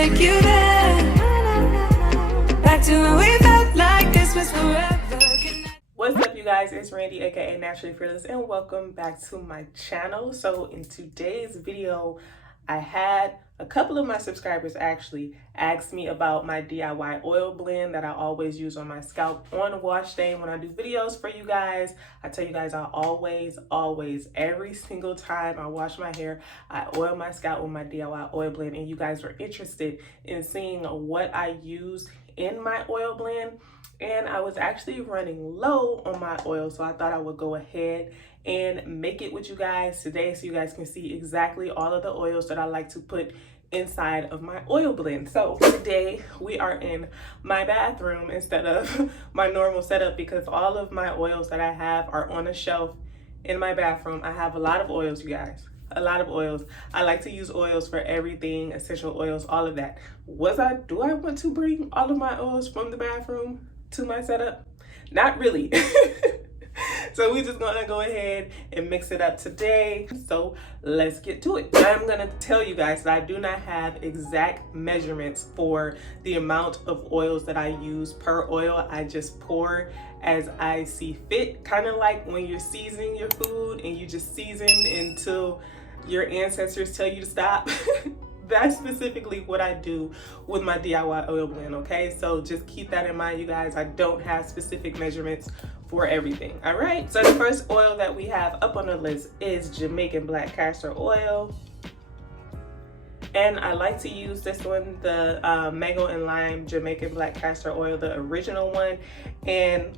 take you there, back to when we felt like this was forever. What's up, you guys? It's Randy, aka Naturally Fearless, and welcome back to my channel. So in today's video, I had a couple of my subscribers actually ask me about my DIY oil blend that I always use on my scalp on wash day when I do videos for you guys. I tell you guys, I always, every single time I wash my hair, I oil my scalp with my DIY oil blend, and you guys were interested in seeing what I use in my oil blend. And I was actually running low on my oil, so I thought I would go ahead and make it with you guys today so you guys can see exactly all of the oils that I like to put inside of my oil blend. So today we are in my bathroom instead of my normal setup because all of my oils that I have are on a shelf in my bathroom. I have a lot of oils, you guys. A lot of oils. I like to use oils for everything, essential oils, all of that. Do I want to bring all of my oils from the bathroom to my setup? Not really. So we just gonna go ahead and mix it up today. So let's get to it. I'm gonna tell you guys that I do not have exact measurements for the amount of oils that I use per oil. I just pour as I see fit, kind of like when you're seasoning your food and you just season until your ancestors tell you to stop. That's specifically what I do with my DIY oil blend, okay? So just keep that in mind, you guys. I don't have specific measurements for everything, all right? So the first oil that we have up on the list is Jamaican black castor oil. And I like to use this one, the mango and lime Jamaican black castor oil, the original one. And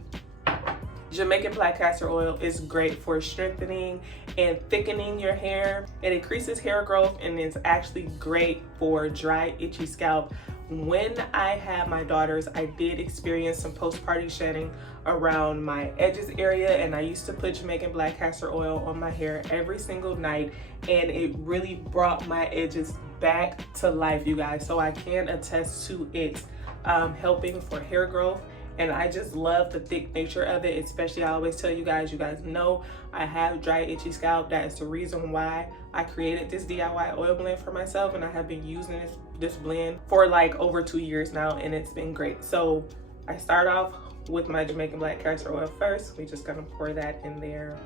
Jamaican black castor oil is great for strengthening and thickening your hair. It increases hair growth and is actually great for dry, itchy scalp. When I had my daughters, I did experience some post-party shedding around my edges area, and I used to put Jamaican black castor oil on my hair every single night, and it really brought my edges back to life, you guys. So I can attest to it helping for hair growth. And I just love the thick nature of it, especially I always tell you guys know I have dry, itchy scalp. That is the reason why I created this DIY oil blend for myself, and I have been using this blend for like over 2 years now, and it's been great. So I start off with my Jamaican black castor oil first. We're just gonna pour that in there.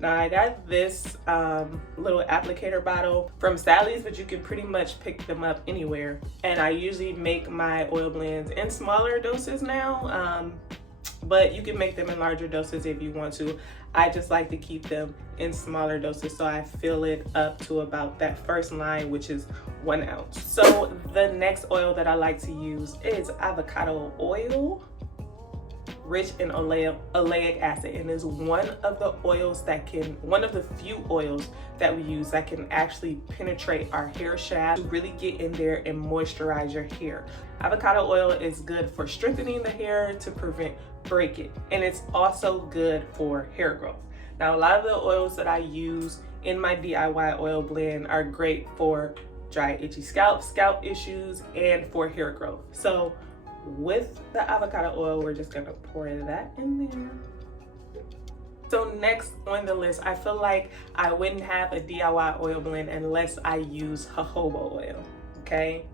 Now I got this little applicator bottle from Sally's, but you can pretty much pick them up anywhere. And I usually make my oil blends in smaller doses now, but you can make them in larger doses if you want to. I just like to keep them in smaller doses, so I fill it up to about that first line, which is 1 ounce. So the next oil that I like to use is avocado oil, rich in oleic acid, and is one of the few oils that we use that can actually penetrate our hair shaft to really get in there and moisturize your hair. Avocado oil is good for strengthening the hair to prevent breakage, and it's also good for hair growth. Now, a lot of the oils that I use in my DIY oil blend are great for dry, itchy scalp issues, and for hair growth. So with the avocado oil, we're just gonna pour that in there. So next on the list, I feel like I wouldn't have a DIY oil blend unless I use jojoba oil, okay?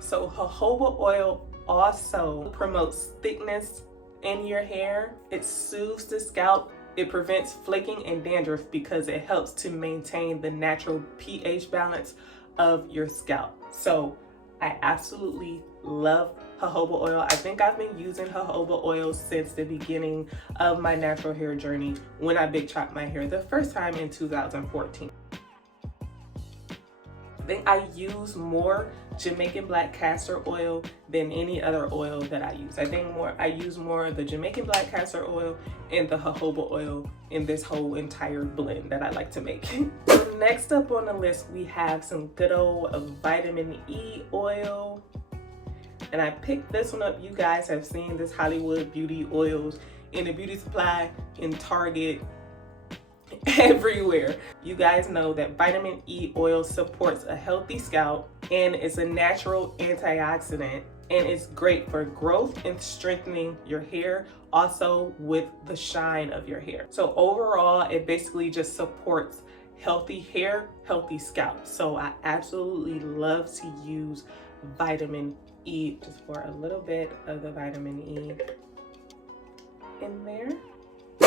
So jojoba oil also promotes thickness in your hair. It soothes the scalp. It prevents flaking and dandruff because it helps to maintain the natural pH balance of your scalp. So I absolutely love jojoba oil. I think I've been using jojoba oil since the beginning of my natural hair journey when I big chopped my hair the first time in 2014. I think I use more Jamaican black castor oil than any other oil that I use. I use more of the Jamaican black castor oil and the jojoba oil in this whole entire blend that I like to make. So next up on the list, we have some good old vitamin E oil. And I picked this one up. You guys have seen this Hollywood beauty oils in the beauty supply, in Target, everywhere. You guys know that vitamin E oil supports a healthy scalp and it's a natural antioxidant, and it's great for growth and strengthening your hair, also with the shine of your hair. So overall, it basically just supports healthy hair, healthy scalp. So I absolutely love to use vitamin E. Just pour a little bit of the vitamin E in there.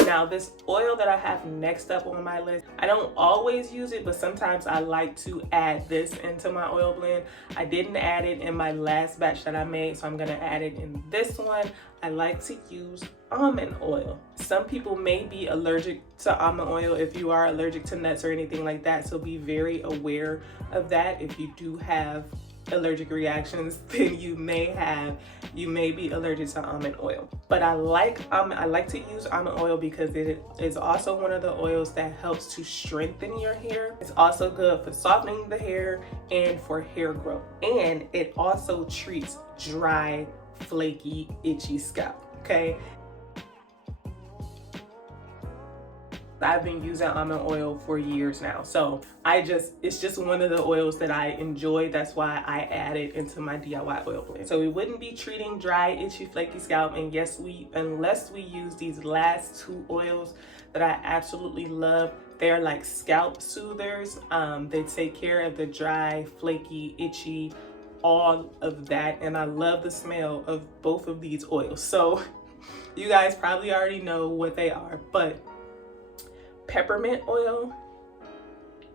Now this oil that I have next up on my list, I don't always use it, but sometimes I like to add this into my oil blend. I didn't add it in my last batch that I made, so I'm gonna add it in this one. I like to use almond oil. Some people may be allergic to almond oil if you are allergic to nuts or anything like that, so be very aware of that. If you do have allergic reactions, then you may be allergic to almond oil. But I like to use almond oil because it is also one of the oils that helps to strengthen your hair. It's also good for softening the hair and for hair growth, and it also treats dry, flaky, itchy scalp. Okay, I've been using almond oil for years now, so it's just one of the oils that I enjoy. That's why I add it into my DIY oil blend. So we wouldn't be treating dry, itchy, flaky scalp, and yes, unless we use these last two oils that I absolutely love. They're like scalp soothers. They take care of the dry, flaky, itchy, all of that, and I love the smell of both of these oils. So you guys probably already know what they are, but peppermint oil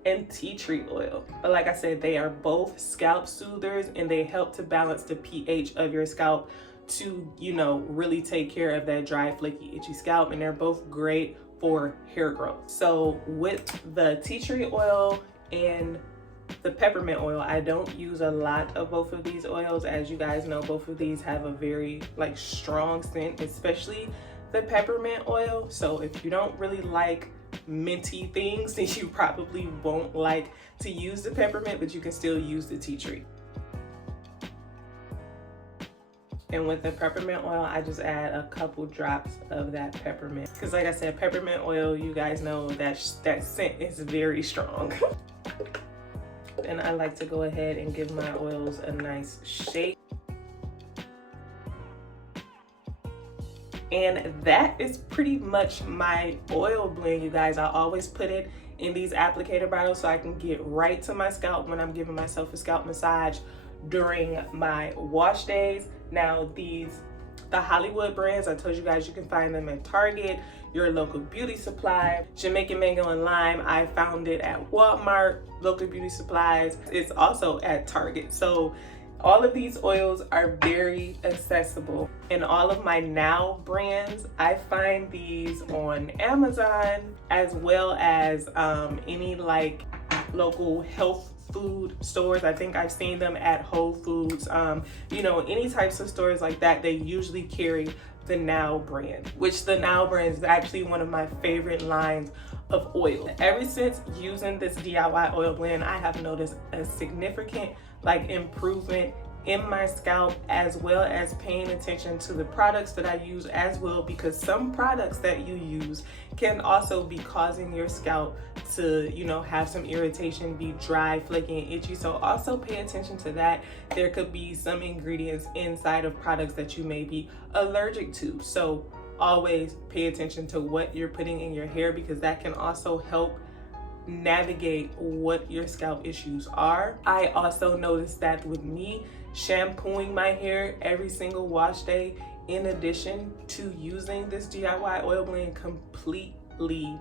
and tea tree oil. But like I said, they are both scalp soothers, and they help to balance the pH of your scalp to, you know, really take care of that dry, flaky, itchy scalp. And they're both great for hair growth. So with the tea tree oil and the peppermint oil, I don't use a lot of both of these oils. As you guys know, both of these have a very strong scent, especially the peppermint oil. So if you don't really like minty things, then you probably won't like to use the peppermint, but you can still use the tea tree. And with the peppermint oil, I just add a couple drops of that peppermint, because like I said, peppermint oil, you guys know that scent is very strong. And I like to go ahead and give my oils a nice shake. And that is pretty much my oil blend, you guys. I always put it in these applicator bottles so I can get right to my scalp when I'm giving myself a scalp massage during my wash days. Now the Hollywood brands, I told you guys you can find them at Target, your local beauty supply. Jamaican mango and lime, I found it at Walmart, local beauty supplies. It's also at Target. So all of these oils are very accessible. And all of my Now brands, I find these on Amazon, as well as any local health food stores. I think I've seen them at Whole Foods. You know, any types of stores like that, they usually carry the Now brand, which the Now brand is actually one of my favorite lines of oil. Ever since using this DIY oil blend, I have noticed a significant improvement in my scalp, as well as paying attention to the products that I use as well, because some products that you use can also be causing your scalp to, you know, have some irritation, be dry, flaky, and itchy. So also pay attention to that. There could be some ingredients inside of products that you may be allergic to. So always pay attention to what you're putting in your hair, because that can also help navigate what your scalp issues are. I also noticed that with me shampooing my hair every single wash day, in addition to using this DIY oil blend, completely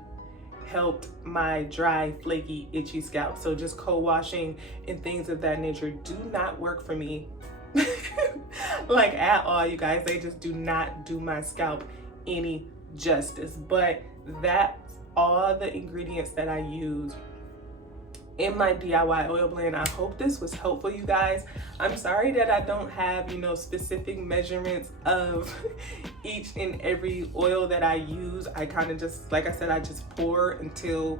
helped my dry, flaky, itchy scalp. So just co-washing and things of that nature do not work for me at all, you guys. They just do not do my scalp any justice. But that's all the ingredients that I use in my DIY oil blend. I hope this was helpful, you guys. I'm sorry that I don't have, you know, specific measurements of each and every oil that I use. I kind of just, like I said, I just pour until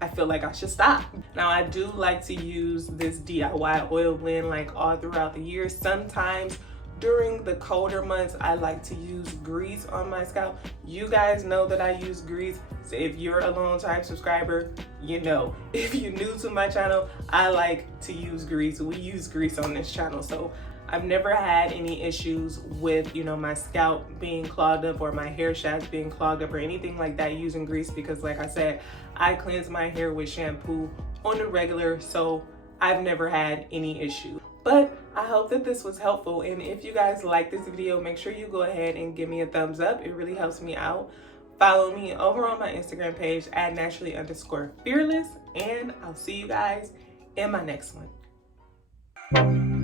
I feel like I should stop. Now, I do like to use this DIY oil blend all throughout the year. Sometimes during the colder months, I like to use grease on my scalp. You guys know that I use grease. So if you're a long-time subscriber, you know. If you're new to my channel, I like to use grease. We use grease on this channel. So I've never had any issues with, you know, my scalp being clogged up or my hair shafts being clogged up or anything like that using grease, because like I said, I cleanse my hair with shampoo on the regular, so I've never had any issue. But I hope that this was helpful, and if you guys like this video, make sure you go ahead and give me a thumbs up. It really helps me out. Follow me over on my Instagram page at naturally_fearless, and I'll see you guys in my next one.